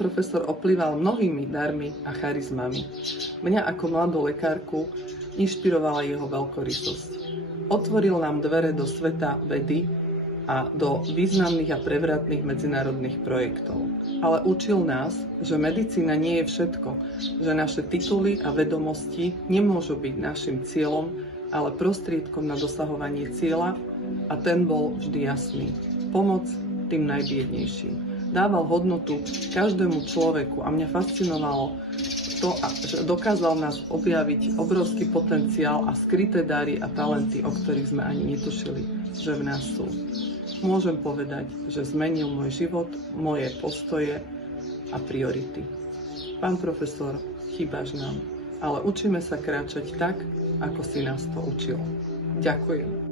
profesor oplýval mnohými darmi a charizmami. Mňa ako mladú lekárku inšpirovala jeho veľkorysosť. Otvoril nám dvere do sveta vedy a do významných a prevratných medzinárodných projektov. Ale učil nás, že medicína nie je všetko, že naše tituly a vedomosti nemôžu byť našim cieľom, ale prostriedkom na dosahovanie cieľa, a ten bol vždy jasný. Pomoc tým najbiednejším. Dával hodnotu každému človeku a mňa fascinovalo to, že dokázal nás objaviť obrovský potenciál a skryté dary a talenty, o ktorých sme ani netušili, že v nás sú. Môžem povedať, že zmenil môj život, moje postoje a priority. Pán profesor, chýbaš nám, ale učíme sa kráčať tak, ako si nás to učil. Ďakujem.